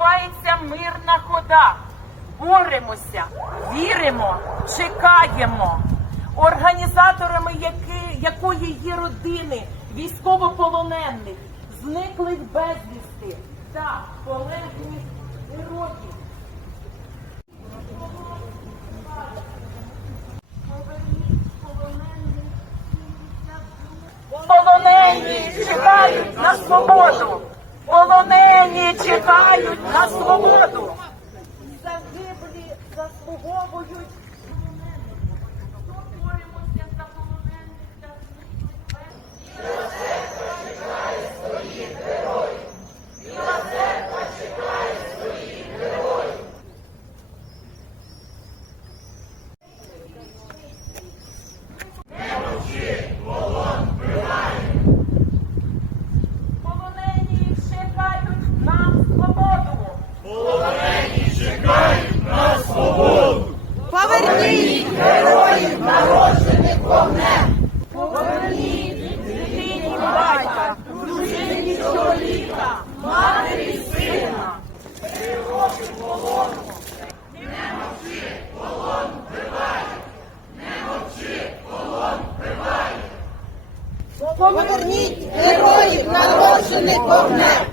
відбувається мирна хода. Боремося, віримо, чекаємо. Організаторами які, якої є родини військовополонених, зниклих безвісти та полеглих героїв. Полонені чекають на свободу. Полонені чекають на свободу. Загиблі заслуговують. Боремося за полонених та зниклих безвісти. Полонені чекають на свободу. Поверніть героїв, народжених вогнем! Поверніть дитині батька, дружині чоловіка, матері сина. Перероки полону, не мовчи, полон вбиває, не мовчи, полон вбиває. Поверніть героїв, народжених вогнем!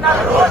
Народжених вогнем.